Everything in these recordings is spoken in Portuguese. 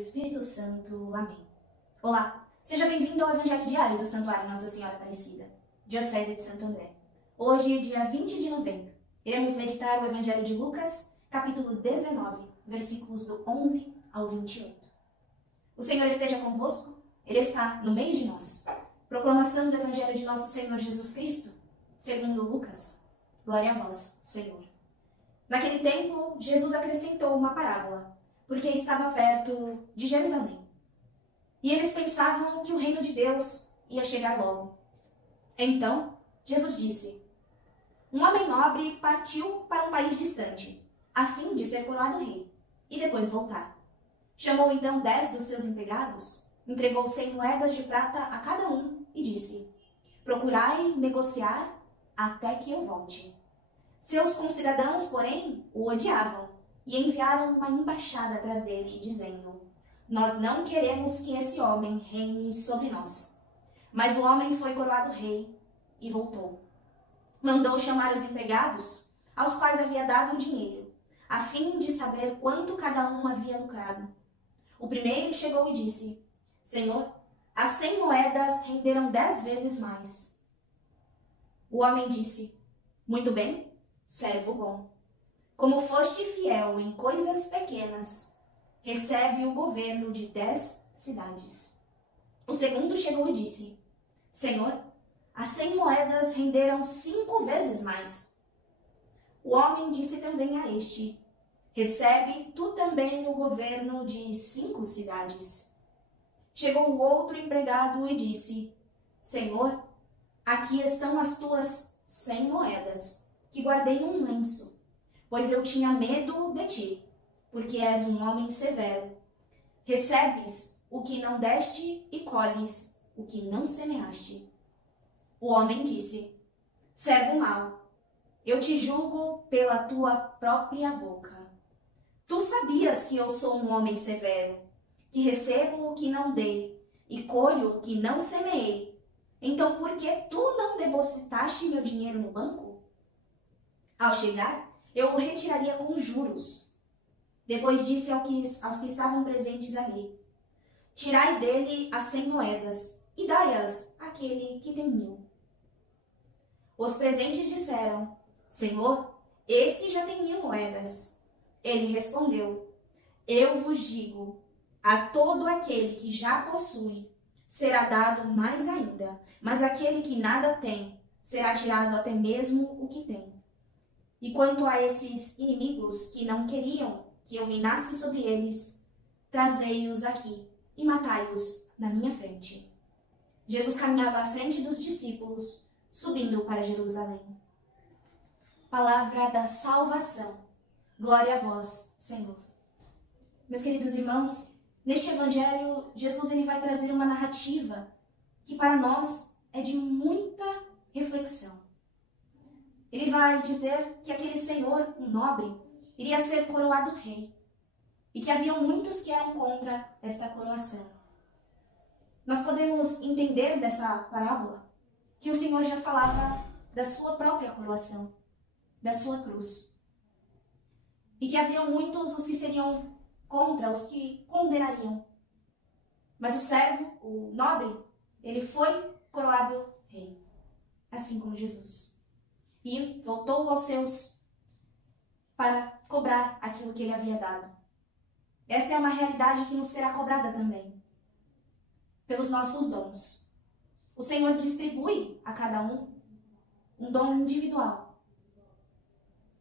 Espírito Santo. Amém. Olá, seja bem-vindo ao Evangelho Diário do Santuário Nossa Senhora Aparecida, Diocese de Santo André. Hoje, dia 20 de novembro, iremos meditar o Evangelho de Lucas, capítulo 19, versículos do 11 ao 28. O Senhor esteja convosco, Ele está no meio de nós. Proclamação do Evangelho de nosso Senhor Jesus Cristo, segundo Lucas. Glória a vós, Senhor. Naquele tempo, Jesus acrescentou uma parábola, porque estava perto de Jerusalém. E eles pensavam que o reino de Deus ia chegar logo. Então, Jesus disse: um homem nobre partiu para um país distante, a fim de ser coroado rei, e depois voltar. Chamou então 10 dos seus empregados, entregou 100 moedas de prata a cada um e disse: procurai negociar até que eu volte. Seus concidadãos, porém, o odiavam e enviaram uma embaixada atrás dele, dizendo: nós não queremos que esse homem reine sobre nós. Mas o homem foi coroado rei e voltou. Mandou chamar os empregados, aos quais havia dado o dinheiro, a fim de saber quanto cada um havia lucrado. O primeiro chegou e disse: Senhor, as 100 moedas renderam 10 vezes mais. O homem disse: muito bem, servo bom. Como foste fiel em coisas pequenas, recebe o governo de 10 cidades. O segundo chegou e disse: Senhor, as 100 moedas renderam 5 vezes mais. O homem disse também a este: recebe tu também o governo de 5 cidades. Chegou o outro empregado e disse: Senhor, aqui estão as tuas 100 moedas, que guardei num lenço, pois eu tinha medo de ti, porque és um homem severo. Recebes o que não deste e colhes o que não semeaste. O homem disse: servo mau, eu te julgo pela tua própria boca. Tu sabias que eu sou um homem severo, que recebo o que não dei e colho o que não semeei. Então por que tu não depositaste meu dinheiro no banco? Ao chegar, eu o retiraria com juros. Depois disse aos que estavam presentes ali: tirai dele as 100 moedas e dai-as àquele que tem 1000. Os presentes disseram: Senhor, esse já tem 1000 moedas. Ele respondeu: eu vos digo, a todo aquele que já possui será dado mais ainda, mas aquele que nada tem será tirado até mesmo o que tem. E quanto a esses inimigos que não queriam que eu reinasse sobre eles, trazei-os aqui e matai-os na minha frente. Jesus caminhava à frente dos discípulos, subindo para Jerusalém. Palavra da salvação. Glória a vós, Senhor. Meus queridos irmãos, neste evangelho, Jesus ele vai trazer uma narrativa que para nós é de muita reflexão. Ele vai dizer que aquele senhor, um nobre, iria ser coroado rei, e que haviam muitos que eram contra esta coroação. Nós podemos entender dessa parábola que o Senhor já falava da sua própria coroação, da sua cruz, e que haviam muitos os que seriam contra, os que condenariam. Mas o servo, o nobre, ele foi coroado rei, assim como Jesus. E voltou aos seus para cobrar aquilo que ele havia dado. Esta é uma realidade que nos será cobrada também, pelos nossos dons. O Senhor distribui a cada um dom individual,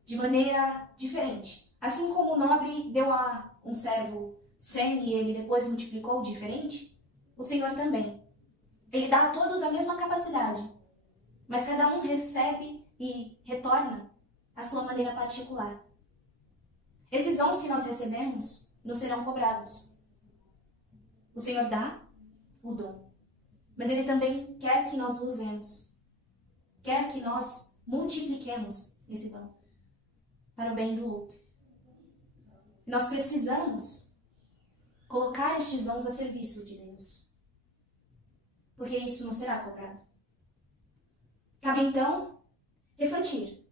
de maneira diferente. Assim como o nobre deu a um servo 100 e ele depois multiplicou diferente, o Senhor também. Ele dá a todos a mesma capacidade, mas cada um recebe e retorna à sua maneira particular. Esses dons que nós recebemos nos serão cobrados. O Senhor dá o dom, mas Ele também quer que nós o usemos, quer que nós multipliquemos esse dom para o bem do outro. Nós precisamos colocar estes dons a serviço de Deus, porque isso nos será cobrado. Cabe então refletir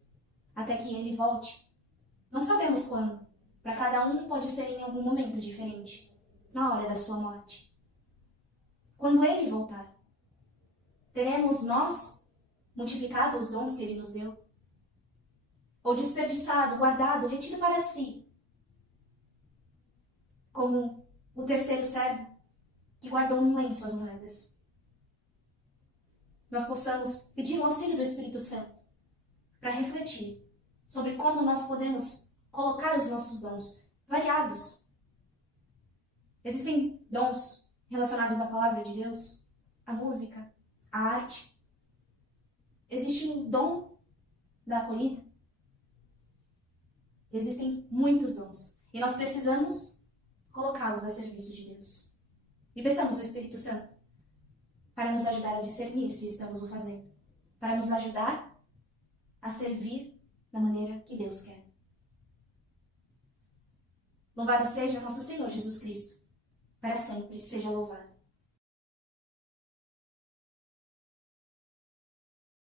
até que Ele volte. Não sabemos quando. Para cada um pode ser em algum momento diferente. na hora da sua morte. Quando Ele voltar, teremos nós multiplicado os dons que Ele nos deu? Ou desperdiçado, guardado, retido para si, como o terceiro servo que guardou num lenço as moedas? Nós possamos pedir o auxílio do Espírito Santo para refletir sobre como nós podemos colocar os nossos dons variados. Existem dons relacionados à palavra de Deus, à música, à arte. Existe o dom da acolhida. Existem muitos dons e nós precisamos colocá-los a serviço de Deus. E peçamos o Espírito Santo para nos ajudar a discernir se estamos o fazendo, para nos ajudar a servir da maneira que Deus quer. Louvado seja nosso Senhor Jesus Cristo, para sempre seja louvado.